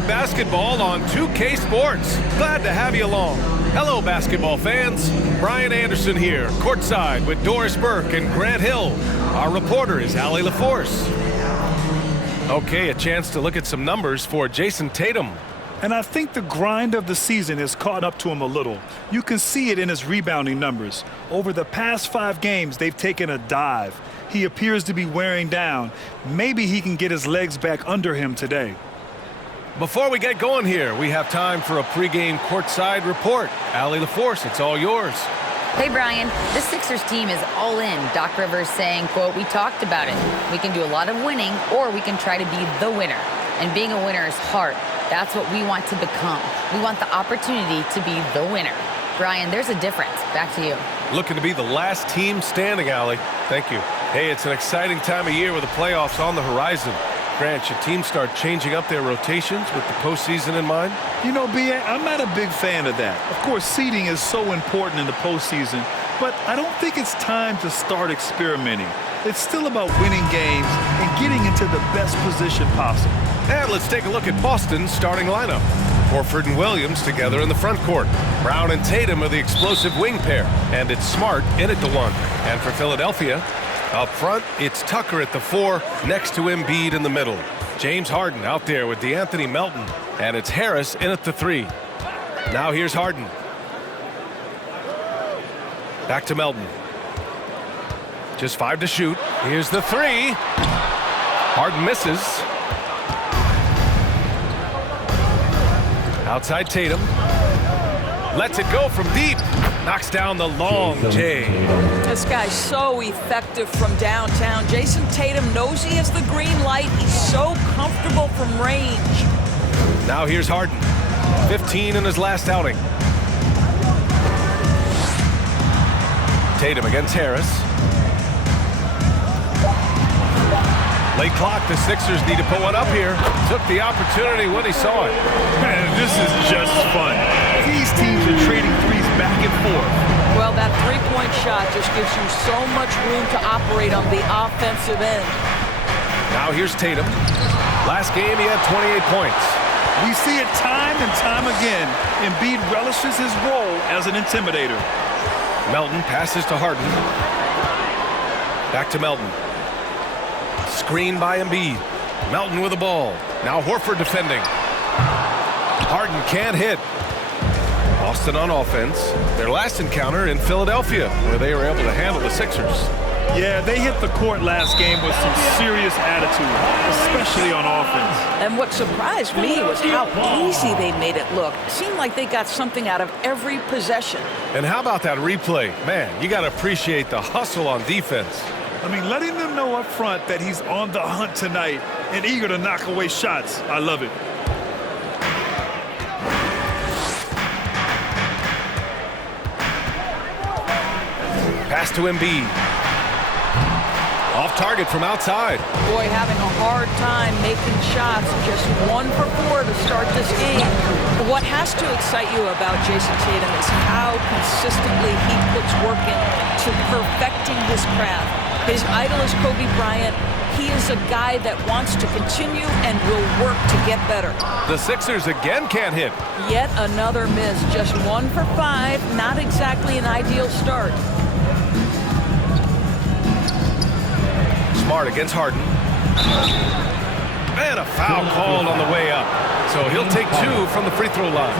Night Basketball on 2K Sports. Glad to have you along. Hello, basketball fans. Brian Anderson here, courtside with Doris Burke and Grant Hill. Our reporter is Allie LaForce. Okay, a chance to look at some numbers for Jason Tatum. And I think the grind of the season has caught up to him a little. You can see it in his rebounding numbers. Over the past 5 games, they've taken a dive. He appears to be wearing down. Maybe he can get his legs back under him today. Before we get going here, we have time for a pregame courtside report. Allie LaForce, it's all yours. Hey, Brian. This Sixers team is all in. Doc Rivers saying, quote, "We talked about it. We can do a lot of winning, or we can try to be the winner. And being a winner is hard. That's what we want to become. We want the opportunity to be the winner." Brian, there's a difference. Back to you. Looking to be the last team standing, Allie. Thank you. Hey, it's an exciting time of year with the playoffs on the horizon. Grant, should teams start changing up their rotations with the postseason in mind? You know, B.A., I'm not a big fan of that. Of course, seeding is so important in the postseason, but I don't think it's time to start experimenting. It's still about winning games and getting into the best position possible. And let's take a look at Boston's starting lineup. Horford and Williams together in the front court. Brown and Tatum are the explosive wing pair, and it's Smart in at the 1. And for Philadelphia, up front, it's Tucker at the 4, next to Embiid in the middle. James Harden out there with DeAnthony Melton, and it's Harris in at the 3. Now here's Harden. Back to Melton. Just 5 to shoot. Here's the 3. Harden misses. Outside Tatum. Lets it go from deep. Knocks down the long J. This guy's so effective from downtown. Jason Tatum knows he has the green light. He's so comfortable from range. Now here's Harden. 15 in his last outing. Tatum against Harris. Late clock, the Sixers need to put one up here. Took the opportunity when he saw it. Man, this is just fun. These teams are trading threes back and forth. Well, that three-point shot just gives you so much room to operate on the offensive end. Now here's Tatum. Last game, he had 28 points. We see it time and time again. Embiid relishes his role as an intimidator. Melton passes to Harden. Back to Melton. Screen by Embiid. Melton with the ball. Now Horford defending. Harden can't hit. Boston on offense. Their last encounter in Philadelphia, where they were able to handle the Sixers. Yeah, they hit the court last game with some serious attitude, especially on offense. And what surprised me was how easy they made it look. It seemed like they got something out of every possession. And how about that replay? Man, you got to appreciate the hustle on defense. I mean, letting them know up front that he's on the hunt tonight and eager to knock away shots. I love it. Pass to Embiid. Off target from outside. Boy, having a hard time making shots. Just 1 for 4 to start this game. What has to excite you about Jason Tatum is how consistently he puts work into perfecting his craft. His idol is Kobe Bryant. He is a guy that wants to continue and will work to get better. The Sixers again can't hit. Yet another miss. Just 1 for 5. Not exactly an ideal start. Smart against Harden. And a foul called on the way up. So he'll take 2 from the free throw line.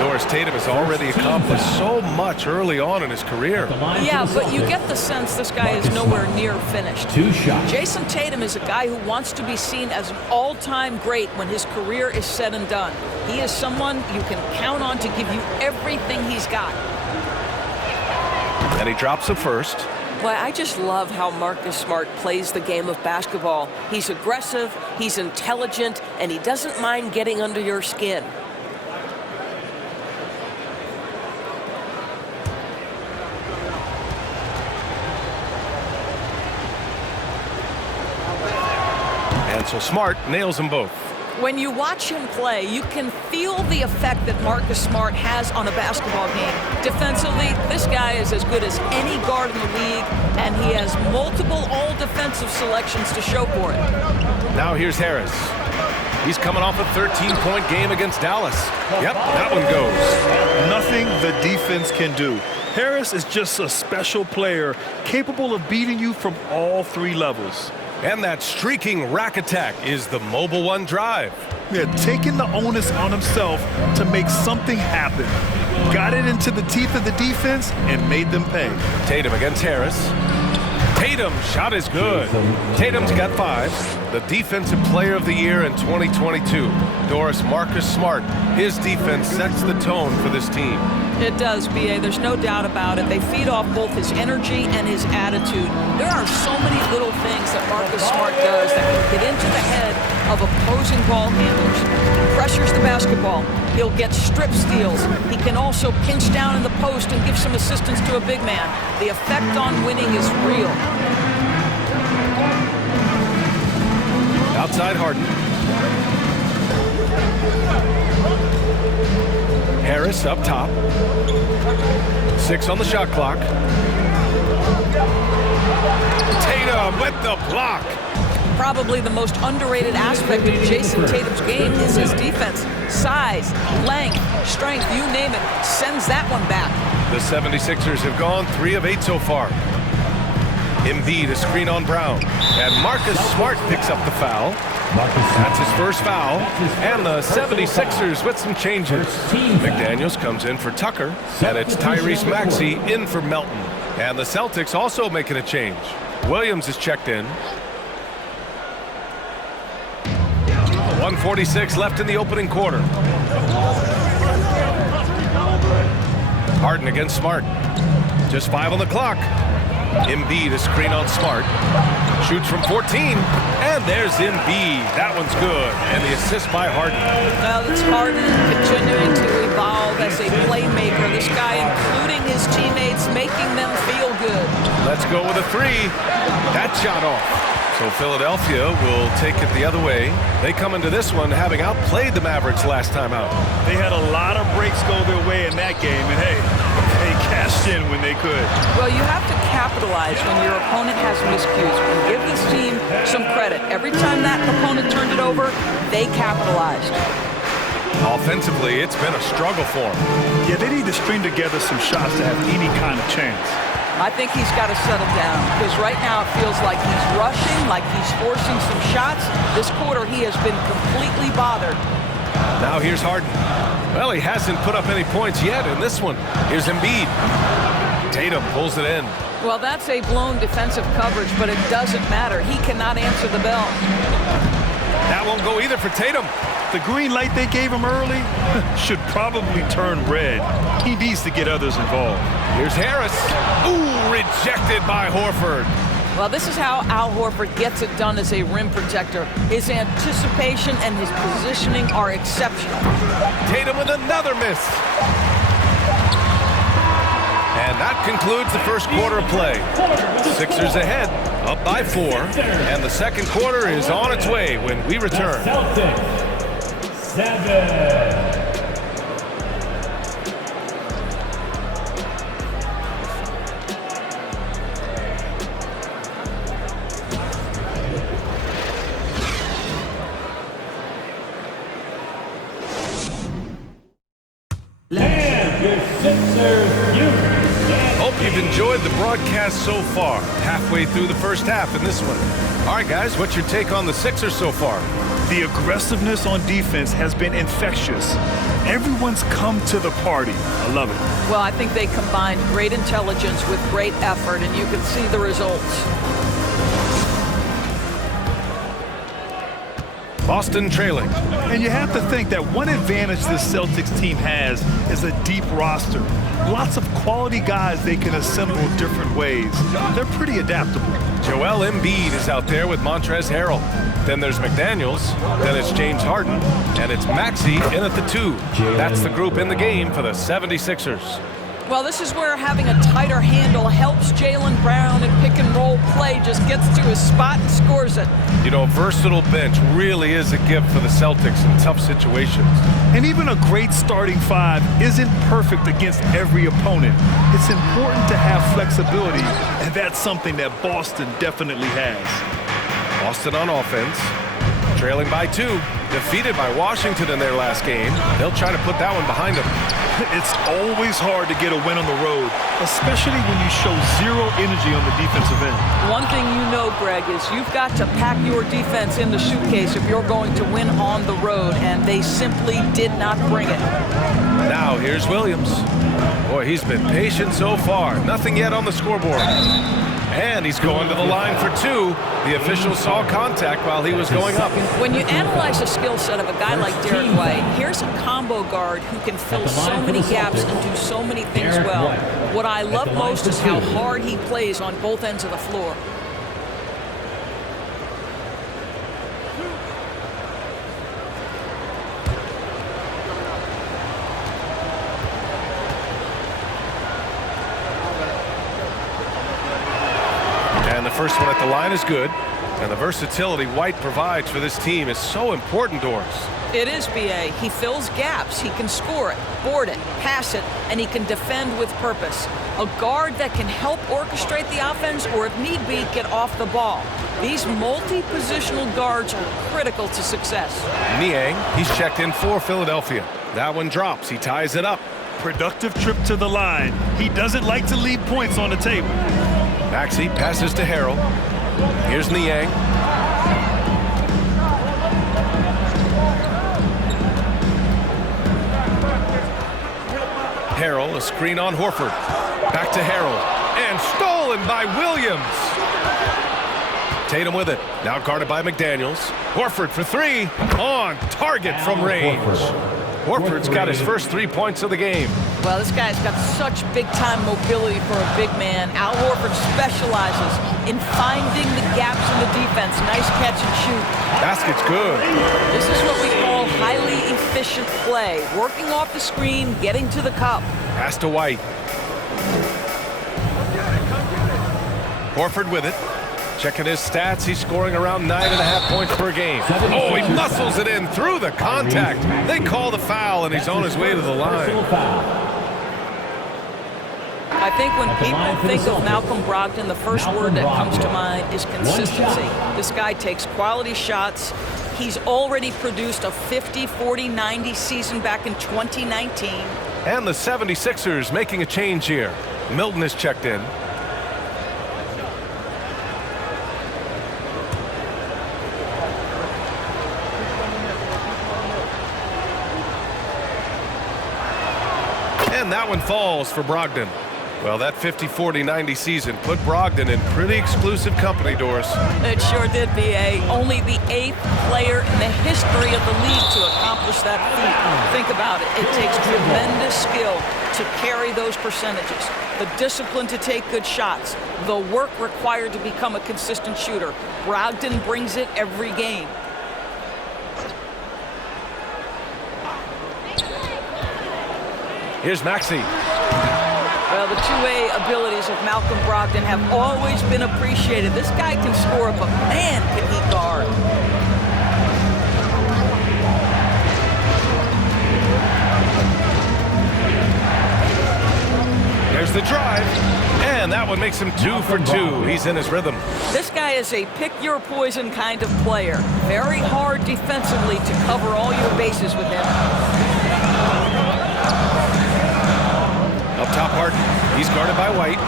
Doris Tatum has already accomplished so much early on in his career. Yeah, but you get the sense this guy is nowhere near finished. 2 shots. Jason Tatum is a guy who wants to be seen as an all-time great when his career is said and done. He is someone you can count on to give you everything he's got. And he drops the first. Boy, I just love how Marcus Smart plays the game of basketball. He's aggressive, he's intelligent, and he doesn't mind getting under your skin. And so Smart nails them both. When you watch him play, you can feel the effect that Marcus Smart has on a basketball game. Defensively, this guy is as good as any guard in the league, and he has multiple all-defensive selections to show for it. Now here's Harris. He's coming off a 13-point game against Dallas. Yep, that one goes. Nothing the defense can do. Harris is just a special player, capable of beating you from all three levels. And that streaking rack attack is the Mobile One drive. Yeah, taking the onus on himself to make something happen. Got it into the teeth of the defense and made them pay. Tatum against Harris. Tatum, shot is good. Tatum's got 5. The Defensive Player of the Year in 2022. Doris, Marcus Smart. His defense sets the tone for this team. It does, B.A. There's no doubt about it. They feed off both his energy and his attitude. There are so many little things that Marcus Smart does that can get into the head of opposing ball handlers. He pressures the basketball. He'll get strip steals. He can also pinch down in the post and give some assistance to a big man. The effect on winning is real. Outside Harden. Harris up top. 6 on the shot clock. Tatum with the block. Probably the most underrated aspect of Jason Tatum's game is his defense. Size, length, strength, you name it, sends that one back. The 76ers have gone 3 of 8 so far. Embiid a screen on Brown. And Marcus Smart picks up the foul. That's his first foul. And the 76ers with some changes. McDaniels comes in for Tucker. And it's Tyrese Maxey in for Melton. And the Celtics also making a change. Williams is checked in. 1:46 left in the opening quarter. Harden against Smart. Just 5 on the clock. Embiid a screen on Smart. Shoots from 14. And there's Embiid. That one's good. And the assist by Harden. Well, it's Harden continuing to evolve as a playmaker. This guy, including his teammates, making them feel good. Let's go with a 3. That shot off. So Philadelphia will take it the other way. They come into this one having outplayed the Mavericks last time out. They had a lot of breaks go their way in that game, and hey, they cashed in when they could. Well, you have to capitalize when your opponent has miscues. And give this team some credit. Every time that opponent turned it over, they capitalized. Offensively, it's been a struggle for them. Yeah, they need to string together some shots to have any kind of chance. I think he's got to settle down because right now it feels like he's rushing, like he's forcing some shots. This quarter, he has been completely bothered. Now here's Harden. Well, he hasn't put up any points yet in this one. Here's Embiid. Tatum pulls it in. Well, that's a blown defensive coverage, but it doesn't matter. He cannot answer the bell. That won't go either for Tatum. The green light they gave him early should probably turn red. He needs to get others involved. Here's Harris. Ooh, rejected by Horford. Well, this is how Al Horford gets it done as a rim protector. His anticipation and his positioning are exceptional. Tatum with another miss. And that concludes the first quarter of play. Sixers ahead, up by 4. And the second quarter is on its way when we return. Celtics 7. Hope you've enjoyed the broadcast so far. Halfway through the first half in this one. All right, guys, what's your take on the Sixers so far? The aggressiveness on defense has been infectious. Everyone's come to the party. I love it. Well, I think they combined great intelligence with great effort, and you can see the results. Boston trailing. And you have to think that one advantage this Celtics team has is a deep roster. Lots of quality guys they can assemble different ways. They're pretty adaptable. Joel Embiid is out there with Montrezl Harrell. Then there's McDaniels. Then it's James Harden. And it's Maxey in at the 2. That's the group in the game for the 76ers. Well, this is where having a tighter handle helps Jaylen Brown in pick-and-roll play. Just gets to his spot and scores it. You know, a versatile bench really is a gift for the Celtics in tough situations. And even a great starting 5 isn't perfect against every opponent. It's important to have flexibility, and that's something that Boston definitely has. Boston on offense. Trailing by 2, defeated by Washington in their last game. They'll try to put that one behind them. It's always hard to get a win on the road, especially when you show zero energy on the defensive end. One thing you know, Greg, is you've got to pack your defense in the suitcase if you're going to win on the road, and they simply did not bring it. Now here's Williams. Boy, he's been patient so far. Nothing yet on the scoreboard. And he's going to the line for 2. The official saw contact while he was going up. When you analyze the skill set of a guy like Derek White, here's a combo guard who can fill so many gaps and do so many things well. What I love most is how hard he plays on both ends of the floor. First one at the line is good, and the versatility White provides for this team is so important to us. It is, B.A. He fills gaps. He can score it, board it, pass it, and he can defend with purpose. A guard that can help orchestrate the offense or, if need be, get off the ball. These multi-positional guards are critical to success. Niang, he's checked in for Philadelphia. That one drops. He ties it up. Productive trip to the line. He doesn't like to leave points on the table. Maxey passes to Harrell. Here's Niang. Harrell, a screen on Horford. Back to Harrell. And stolen by Williams. Tatum with it. Now guarded by McDaniels. Horford for 3. On target from range. Horford's got his first 3 points of the game. Well, this guy's got such big-time mobility for a big man. Al Horford specializes in finding the gaps in the defense. Nice catch and shoot. Basket's good. This is what we call highly efficient play. Working off the screen, getting to the cup. Pass to White. Horford with it. Checking his stats, he's scoring around 9.5 points per game. Oh, he muscles it in through the contact. They call the foul, and he's on his way to the line. I think when people think of Malcolm Brogdon, the first word that comes to mind is consistency. This guy takes quality shots. He's already produced a 50, 40, 90 season back in 2019. And the 76ers making a change here. Milton is checked in. And that one falls for Brogdon. Well, that 50, 40, 90 season put Brogdon in pretty exclusive company, Doris. It sure did, B.A. Only the 8th player in the history of the league to accomplish that feat. Think about it. It takes tremendous skill to carry those percentages. The discipline to take good shots. The work required to become a consistent shooter. Brogdon brings it every game. Here's Maxey. Well, the two-way abilities of Malcolm Brogdon have always been appreciated. This guy can score, but man, can he guard. There's the drive, and that one makes him 2 for 2. He's in his rhythm. This guy is a pick-your-poison kind of player. Very hard defensively to cover all your bases with him. Up top, Harden. He's guarded by White.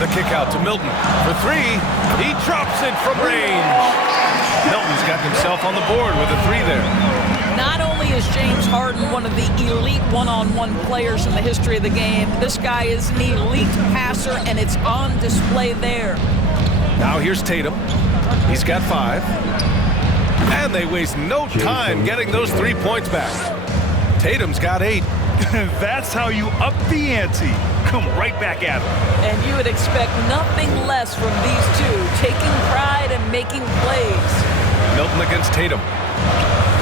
The kick out to Milton for 3. He drops it from range. Milton's got himself on the board with a 3 there. Not only is James Harden one of the elite one-on-one players in the history of the game, this guy is an elite passer, and it's on display there. Now here's Tatum. He's got 5. And they waste no time getting those 3 points back. Tatum's got 8. That's how you up the ante. Come right back at him. And you would expect nothing less from these two, taking pride and making plays. Milton against Tatum.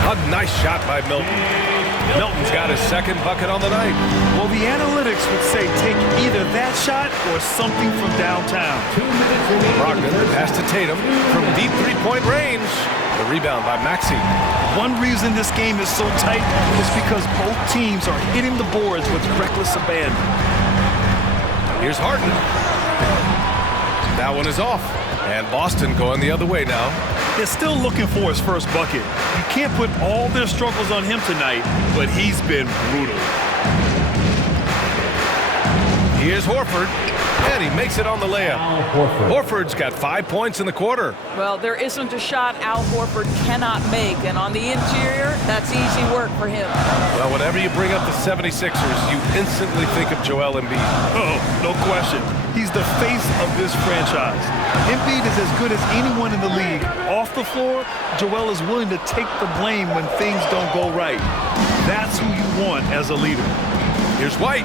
A nice shot by Milton. Milton's got his second bucket on the night. Well, the analytics would say take either that shot or something from downtown. Brogdon pass to Tatum from deep three-point range. The rebound by Maxey. One reason this game is so tight is because both teams are hitting the boards with reckless abandon. Here's Harden. That one is off. And Boston going the other way now. is still looking for his first bucket. You can't put all their struggles on him tonight, but he's been brutal. Here's Horford, and he makes it on the layup. Horford's got 5 points in the quarter. Well, there isn't a shot Al Horford cannot make, and on the interior, that's easy work for him. Well, whenever you bring up the 76ers, you instantly think of Joel Embiid. Oh, no question. He's the face of this franchise. Embiid is as good as anyone in the league. Off the floor, Joel is willing to take the blame when things don't go right. That's who you want as a leader. Here's White.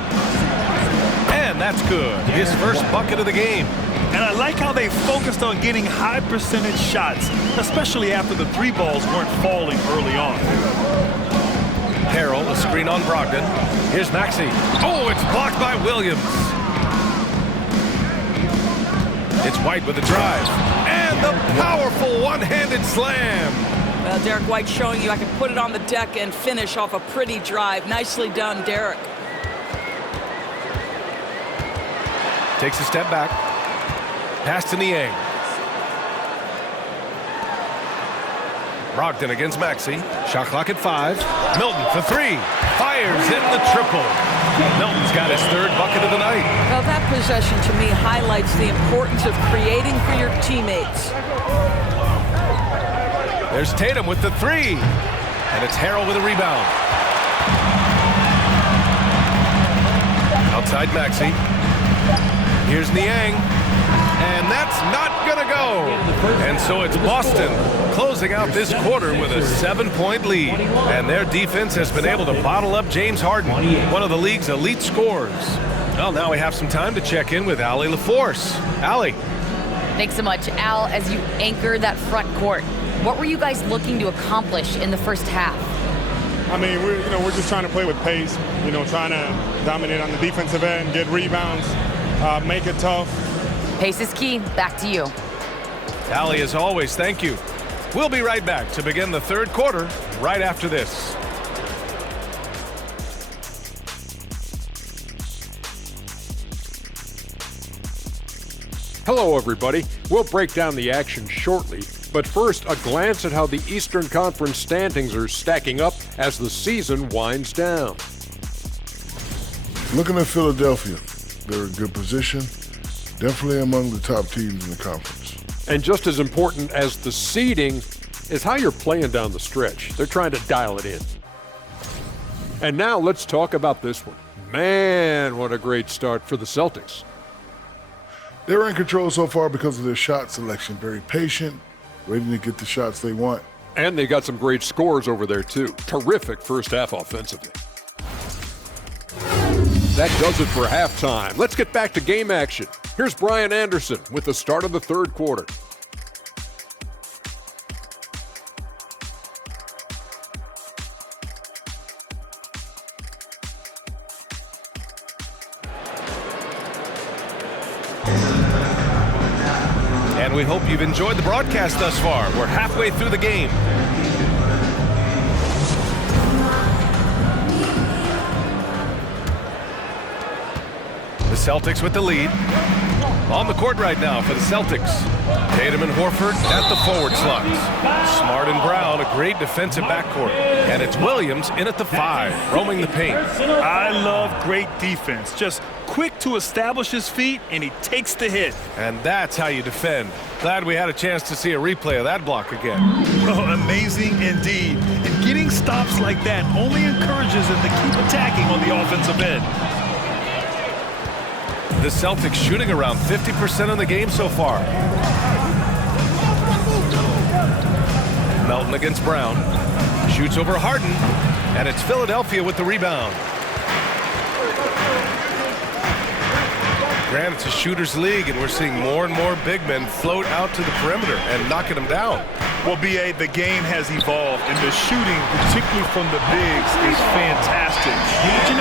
And that's good. His first bucket of the game. And I like how they focused on getting high percentage shots, especially after the three balls weren't falling early on. Harrell, a screen on Brogdon. Here's Maxey. Oh, it's blocked by Williams. It's White with the drive. And the powerful one-handed slam. Well, Derek White showing you I can put it on the deck and finish off a pretty drive. Nicely done, Derek. Takes a step back. Pass to Niang. Brogdon against Maxey. Shot clock at 5. Milton for 3. Fires in the triple. Milton's got his third bucket of the night. Well, that possession to me highlights the importance of creating for your teammates. There's Tatum with the 3. And it's Harrell with a rebound. Outside Maxey. Here's Niang. And that's not going to go. And so it's Boston closing out this quarter with a 7-point lead. And their defense has been able to bottle up James Harden, one of the league's elite scorers. Well, now we have some time to check in with Allie LaForce. Allie. Thanks so much, Al. As you anchor that front court, what were you guys looking to accomplish in the first half? I mean, we're just trying to play with pace, trying to dominate on the defensive end, get rebounds, make it tough. Pace is key. Back to you. Allie, as always, thank you. We'll be right back to begin the third quarter right after this. Hello, everybody. We'll break down the action shortly, but first, a glance at how the Eastern Conference standings are stacking up as the season winds down. Looking at Philadelphia, they're in good position, definitely among the top teams in the conference. And just as important as the seeding is how you're playing down the stretch. They're trying to dial it in. And now let's talk about this one. Man, what a great start for the Celtics. They're in control so far because of their shot selection. Very patient, waiting to get the shots they want. And they got some great scores over there, too. Terrific first half offensively. That does it for halftime. Let's get back to game action. Here's Brian Anderson with the start of the third quarter. And we hope you've enjoyed the broadcast thus far. We're halfway through the game. The Celtics with the lead. On the court right now for the Celtics. Tatum and Horford at the forward slots. Smart and Brown, a great defensive backcourt. And it's Williams in at the 5, roaming the paint. I love great defense. Just quick to establish his feet, and he takes the hit. And that's how you defend. Glad we had a chance to see a replay of that block again. Oh, amazing indeed. And getting stops like that only encourages him to keep attacking on the offensive end. The Celtics shooting around 50% in the game so far. Melton against Brown. Shoots over Harden. And it's Philadelphia with the rebound. Granted, it's a shooter's league, and we're seeing more and more big men float out to the perimeter and knocking them down. Well, B.A., the game has evolved, and the shooting, particularly from the bigs, is fantastic. But,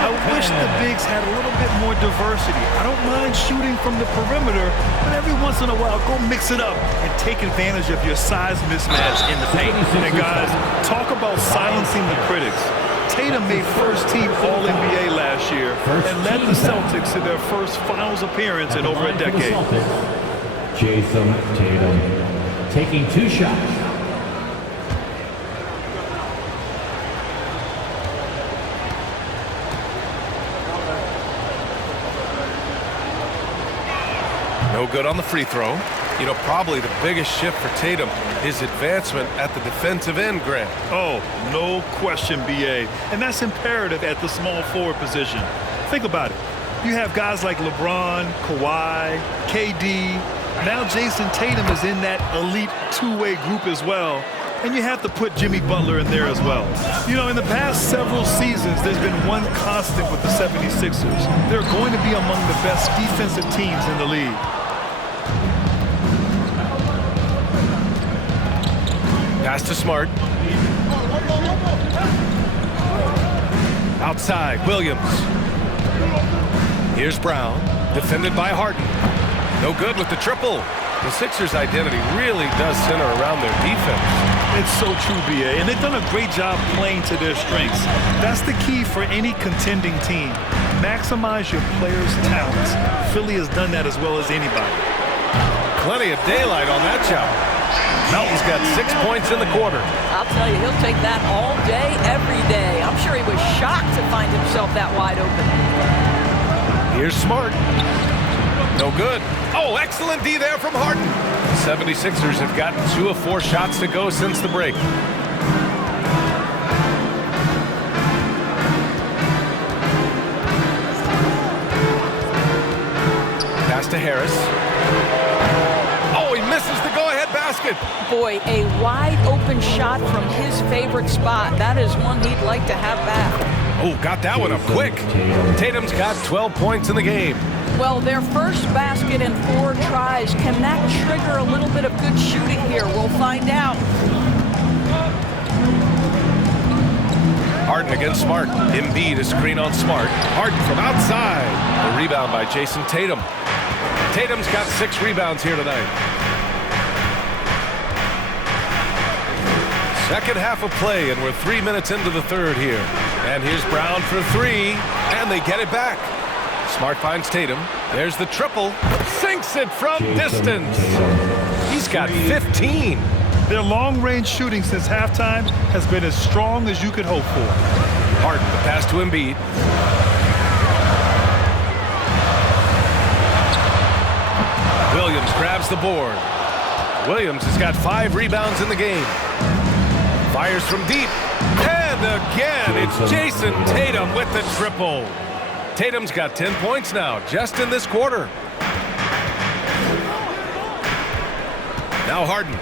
I wish the bigs had a little bit more diversity. I don't mind shooting from the perimeter, but every once in a while, go mix it up and take advantage of your size mismatch in the paint. And, guys, talk about silencing the critics. Tatum made first-team All-NBA last year and led the Celtics to their first finals appearance in over a decade. Jason Tatum. taking 2 shots. No good on the free throw. You know, probably the biggest shift for Tatum is advancement at the defensive end, Grant. Oh, no question, B.A. And that's imperative at the small forward position. Think about it. You have guys like LeBron, Kawhi, KD. Now Jason Tatum is in that elite two-way group as well. And you have to put Jimmy Butler in there as well. You know, in the past several seasons, there's been one constant with the 76ers. They're going to be among the best defensive teams in the league. Pass to Smart. Outside, Williams. Here's Brown, defended by Harden. No good with the triple. The Sixers' identity really does center around their defense. It's so true, B.A., and they've done a great job playing to their strengths. That's the key for any contending team. Maximize your players' talents. Philly has done that as well as anybody. Plenty of daylight on that shot. Melton's got 6 points in the quarter. I'll tell you, he'll take that all day, every day. I'm sure he was shocked to find himself that wide open. Here's Smart. No good. Oh, excellent D there from Harden. The 76ers have gotten 2 of 4 shots to go since the break. Pass to Harris. Oh, he misses the go-ahead basket. Boy, a wide open shot from his favorite spot. That is one he'd like to have back. Oh, got that one up quick. Tatum's got 12 points in the game. Well, their first basket in 4 tries. Can that trigger a little bit of good shooting here? We'll find out. Harden against Smart. Embiid a screen on Smart. Harden from outside. The rebound by Jason Tatum. Tatum's got 6 rebounds here tonight. Second half of play, and we're 3 minutes into the third here. And here's Brown for 3, and they get it back. Smart finds Tatum. There's the triple. Sinks it from distance. He's got 15. Their long-range shooting since halftime has been as strong as you could hope for. Harden, the pass to Embiid. Williams grabs the board. Williams has got 5 rebounds in the game. Fires from deep. And again, it's Jason Tatum with the triple. Tatum's got 10 points now, just in this quarter. Now Harden.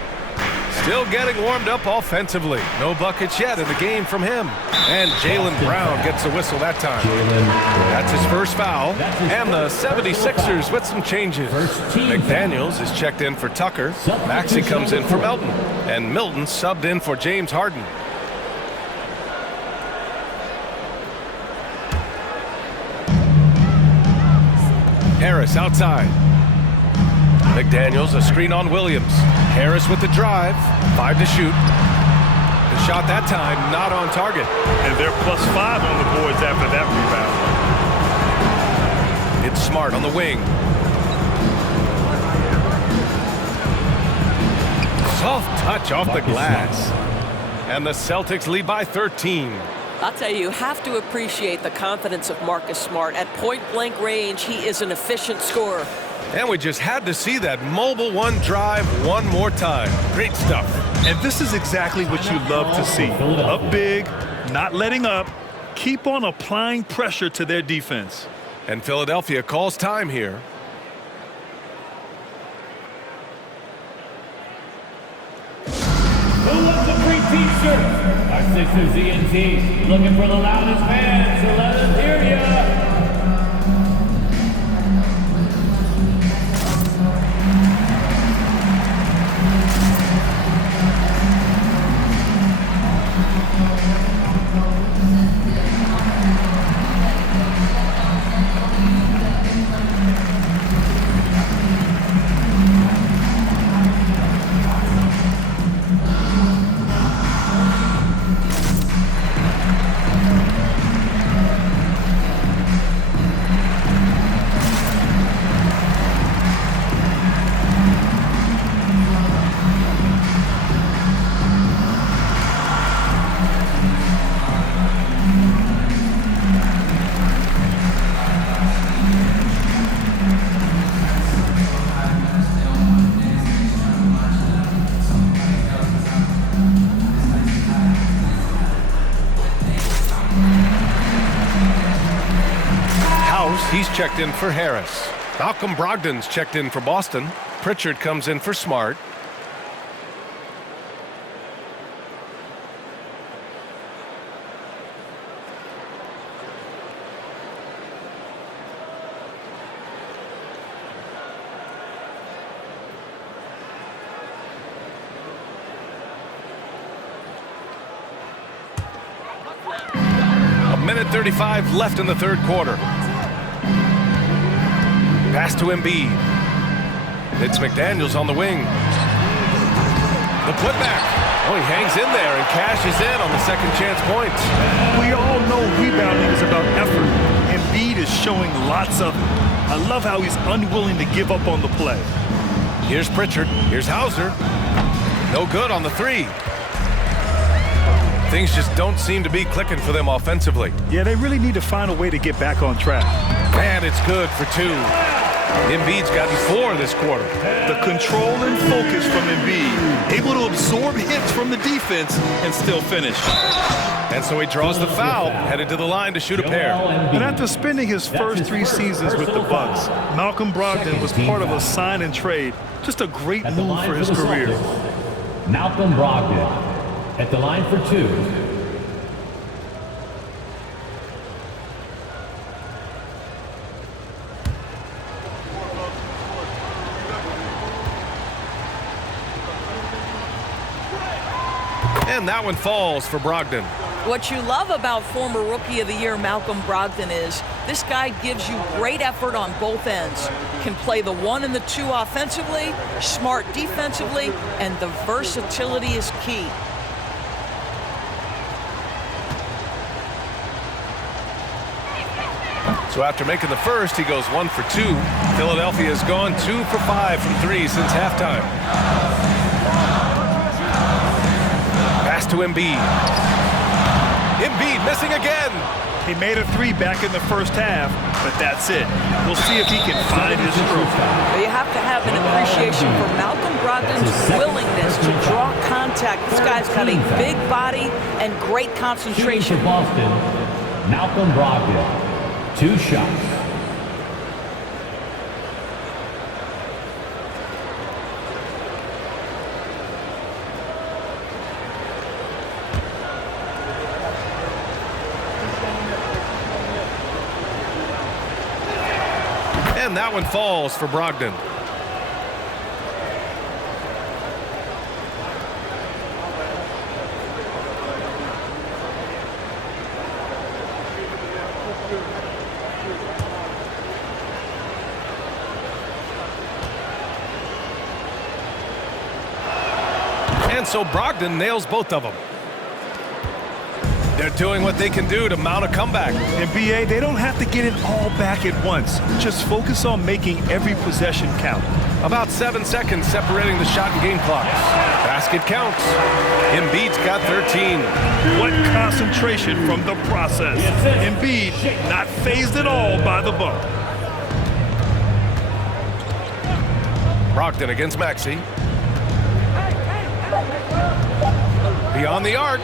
Still getting warmed up offensively. No buckets yet in the game from him. And Jaylen Brown gets a whistle that time. That's his first foul. And the 76ers with some changes. McDaniels is checked in for Tucker. Maxey comes in for Melton. And Milton subbed in for James Harden. Harris outside. McDaniels a screen on Williams. Harris with the drive. 5 to shoot. The shot that time not on target. And they're +5 on the boards after that rebound. It's Smart on the wing. Soft touch off the glass. And the Celtics lead by 13. I'll tell you have to appreciate the confidence of Marcus Smart. At point-blank range, he is an efficient scorer. And we just had to see that mobile one drive one more time. Great stuff. And this is exactly what you love to see. Up big, not letting up, keep on applying pressure to their defense. And Philadelphia calls time here. Who wants a free t-shirt? Our Sixers ENT looking for the loudest fans, so let us hear ya. He's checked in for Harris. Malcolm Brogdon's checked in for Boston. Pritchard comes in for Smart. Minute 35 left in the third quarter. Pass to Embiid. It's McDaniels on the wing. The putback. Oh, he hangs in there and cashes in on the second chance points. We all know rebounding is about effort. Embiid is showing lots of it. I love how he's unwilling to give up on the play. Here's Pritchard. Here's Hauser. No good on the three. Things just don't seem to be clicking for them offensively. Yeah, they really need to find a way to get back on track. And it's good for two. Embiid's gotten 4 this quarter. The control and focus from Embiid, able to absorb hits from the defense and still finish. And so he draws the foul, headed to the line to shoot a pair. And after spending his first 3 seasons with the Bucks, Malcolm Brogdon was part of a sign and trade. Just a great move for his career. Malcolm Brogdon at the line for 2. And that one falls for Brogdon. What you love about former Rookie of the Year Malcolm Brogdon is this guy gives you great effort on both ends. Can play the 1 and the 2 offensively, smart defensively, and the versatility is key. So after making the first, he goes 1 for 2. Philadelphia has gone 2 for 5 from 3 since halftime. Pass to Embiid. Embiid missing again. He made a 3 back in the first half, but that's it. We'll see if he can find his stroke. You have to have an appreciation for Malcolm Brogdon's willingness to draw contact. This guy's got a big body and great concentration. For Boston, Malcolm Brogdon. 2 shots. And that one falls for Brogdon. And so Brogdon nails both of them. They're doing what they can do to mount a comeback. In BA, they don't have to get it all back at once. Just focus on making every possession count. About 7 seconds separating the shot and game clocks. Basket counts. Embiid's got 13. What concentration from the process. Embiid not fazed at all by the bump. Brogdon against Maxey. Beyond the arc.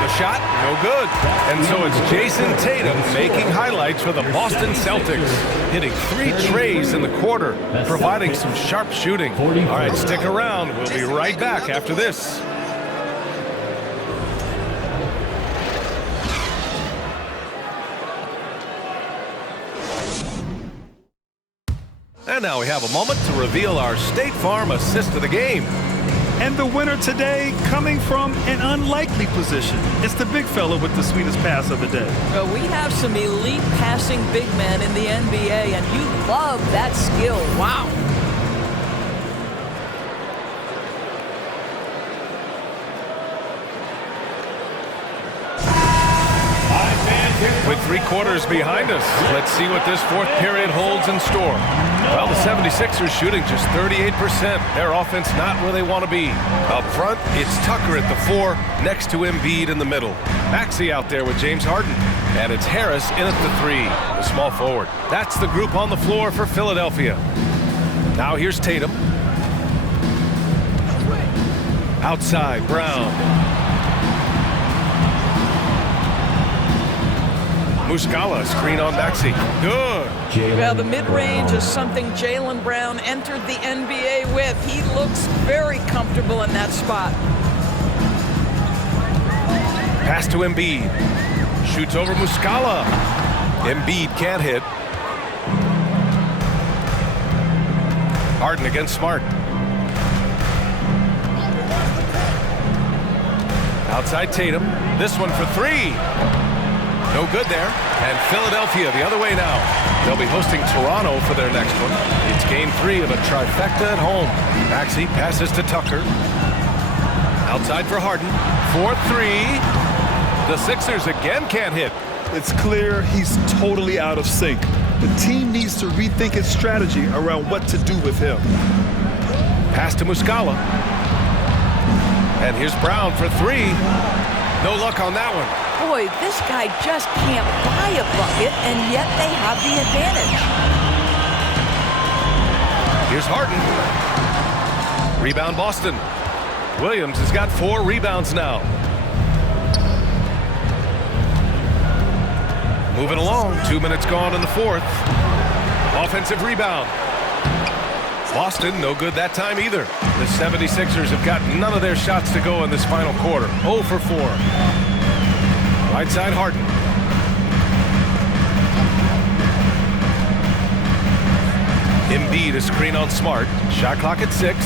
The shot, no good. And so it's Jason Tatum making highlights for the Boston Celtics. Hitting 3 trays in the quarter, providing some sharp shooting. All right, stick around. We'll be right back after this. And now we have a moment to reveal our State Farm assist of the game. And the winner today coming from an unlikely position. It's the big fella with the sweetest pass of the day. Well, we have some elite passing big men in the NBA, and you love that skill. Wow. With 3 quarters behind us, let's see what this 4th period holds in store. Well, the 76ers shooting just 38%. Their offense not where they want to be. Up front, it's Tucker at the 4, next to Embiid in the middle. Maxey out there with James Harden. And it's Harris in at the 3, the small forward. That's the group on the floor for Philadelphia. Now here's Tatum. Outside, Brown. Muscala, screen on Maxey. Good. Well, the mid-range is something Jaylen Brown entered the NBA with. He looks very comfortable in that spot. Pass to Embiid. Shoots over Muscala. Embiid can't hit. Harden against Smart. Outside Tatum. This one for three. No good there. And Philadelphia the other way now. They'll be hosting Toronto for their next one. It's game 3 of a trifecta at home. Maxey passes to Tucker. Outside for Harden. 4-3. The Sixers again can't hit. It's clear he's totally out of sync. The team needs to rethink its strategy around what to do with him. Pass to Muscala. And here's Brown for 3. No luck on that one. Boy, this guy just can't buy a bucket, and yet they have the advantage. Here's Harden. Rebound Boston. Williams has got 4 rebounds now. Moving along, 2 minutes gone in the fourth. Offensive rebound. Boston, no good that time either. The 76ers have got none of their shots to go in this final quarter. 0 for 4. Right side Harden. Embiid, a screen on Smart. Shot clock at 6.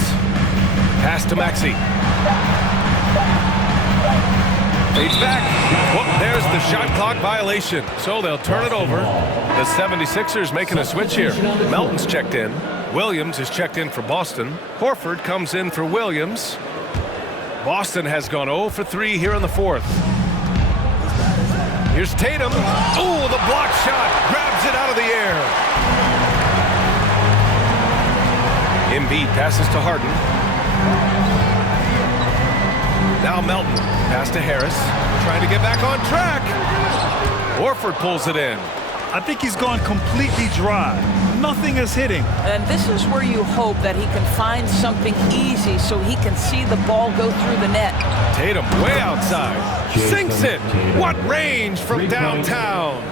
Pass to Maxey. Fades back. Whoop, there's the shot clock violation. So they'll turn it over. The 76ers making a switch here. Melton's checked in. Williams is checked in for Boston. Horford comes in for Williams. Boston has gone 0 for 3 here in the fourth. Here's Tatum. Oh, the block shot. Grabs it out of the air. Embiid passes to Harden. Now Melton. Pass to Harris. Trying to get back on track. Horford pulls it in. I think he's gone completely dry. Nothing is hitting. And this is where you hope that he can find something easy so he can see the ball go through the net. Tatum way outside. Sinks it. What range from downtown.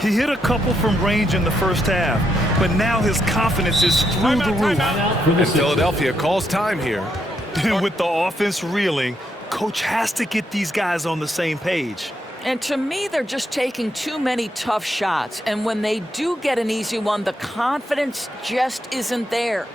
He hit a couple from range in the first half, but now his confidence is through the roof. And Philadelphia calls time here. With the offense reeling, coach has to get these guys on the same page. And to me, they're just taking too many tough shots. And when they do get an easy one, the confidence just isn't there.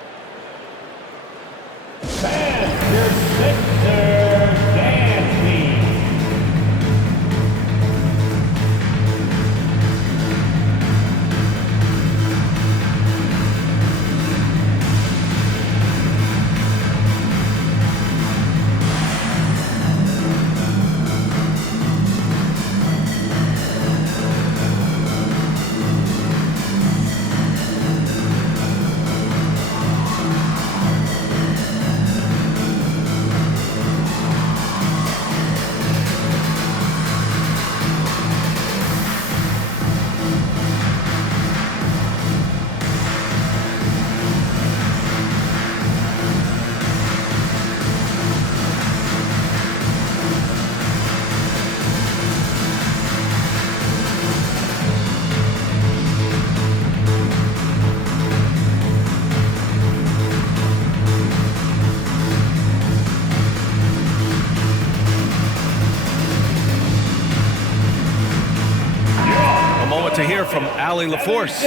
To hear from Allie LaForce.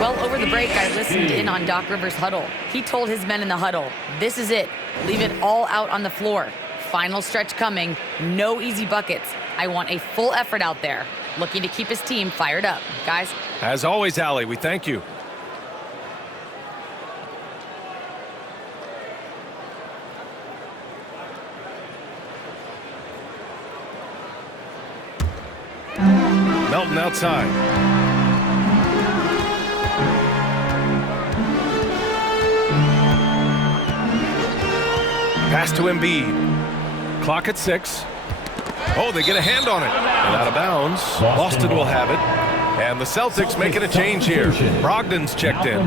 Well, over the break, I listened in on Doc Rivers' huddle. He told his men in the huddle, this is it. Leave it all out on the floor. Final stretch coming. No easy buckets. I want a full effort out there. Looking to keep his team fired up. Guys. As always, Allie, we thank you. Melton outside. Pass to Embiid. Clock at 6. Oh, they get a hand on it. And out of bounds. Boston will have it. And the Celtics making a change here. Brogdon's checked in.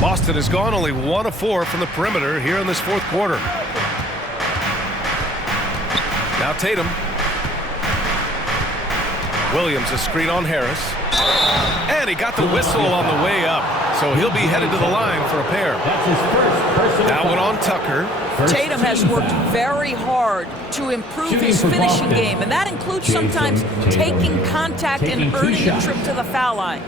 Boston has gone only 1 of 4 from the perimeter here in this fourth quarter. Now Tatum. Williams a screen on Harris. And he got the whistle on the way up. So he'll be headed to the line for a pair. That's his first personal That one foul. on Tucker. Tatum has worked very hard to improve Shooting his for finishing Boston. game, and that includes Jason sometimes Tatum. taking contact Taking and 2 earning a shots. trip to the foul line.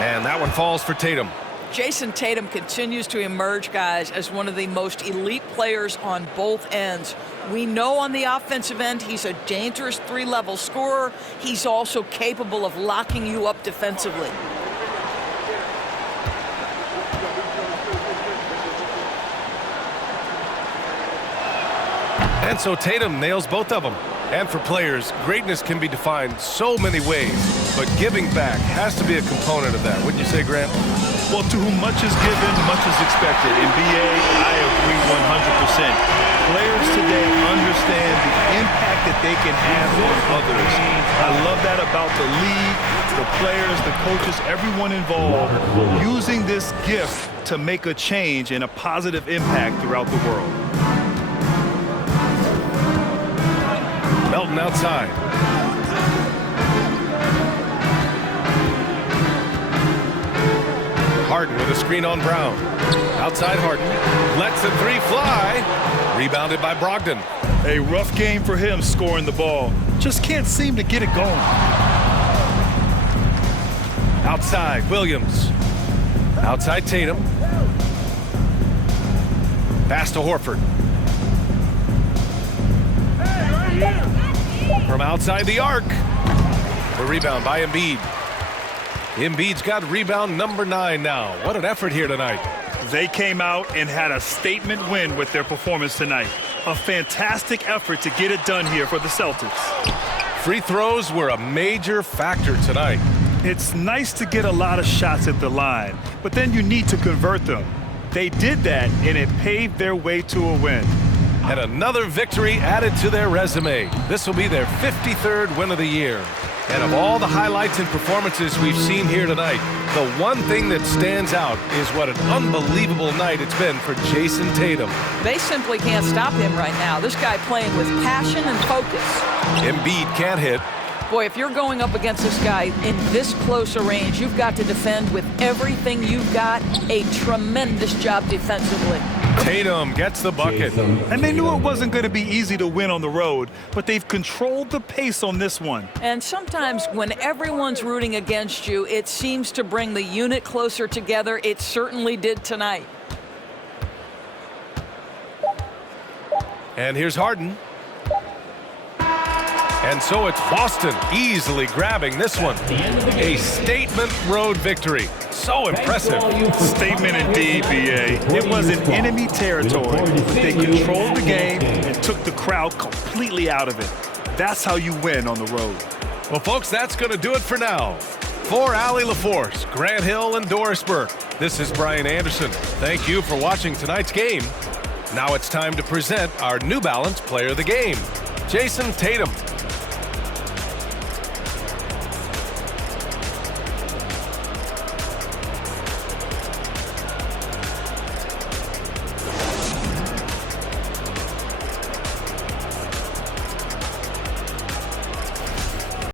And that one falls for Tatum. Jason Tatum continues to emerge, guys, as one of the most elite players on both ends. We know on the offensive end he's a dangerous 3-level scorer. He's also capable of locking you up defensively. And so Tatum nails both of them. And for players, greatness can be defined so many ways, but giving back has to be a component of that. Wouldn't you say, Grant? Well, to whom much is given, much is expected. In BA, I agree 100%. Players today understand the impact that they can have on others. I love that about the league, the players, the coaches, everyone involved, using this gift to make a change and a positive impact throughout the world. Melton outside. Harden with a screen on Brown. Outside Harden. Lets the 3 fly. Rebounded by Brogdon. A rough game for him scoring the ball. Just can't seem to get it going. Outside Williams. Outside Tatum. Pass to Horford. From outside the arc. The rebound by Embiid. Embiid's got rebound number 9 now. What an effort here tonight. They came out and had a statement win with their performance tonight. A fantastic effort to get it done here for the Celtics. Free throws were a major factor tonight. It's nice to get a lot of shots at the line, but then you need to convert them. They did that, and it paved their way to a win. And another victory added to their resume. This will be their 53rd win of the year. And of all the highlights and performances we've seen here tonight, the one thing that stands out is what an unbelievable night it's been for Jason Tatum. They simply can't stop him right now. This guy playing with passion and focus. Embiid can't hit. Boy, if you're going up against this guy in this close a range, you've got to defend with everything you've got. A tremendous job defensively. Tatum gets the bucket. And they knew it wasn't going to be easy to win on the road, but they've controlled the pace on this one. And sometimes when everyone's rooting against you, it seems to bring the unit closer together. It certainly did tonight. And here's Harden. And so it's Boston easily grabbing this one. A statement road victory. So impressive. Statement indeed, BA. It was in enemy territory, but they controlled the game and took the crowd completely out of it. That's how you win on the road. Well, folks, that's going to do it for now. For Allie LaForce, Grant Hill, and Doris Burke, this is Brian Anderson. Thank you for watching tonight's game. Now it's time to present our New Balance Player of the Game, Jason Tatum.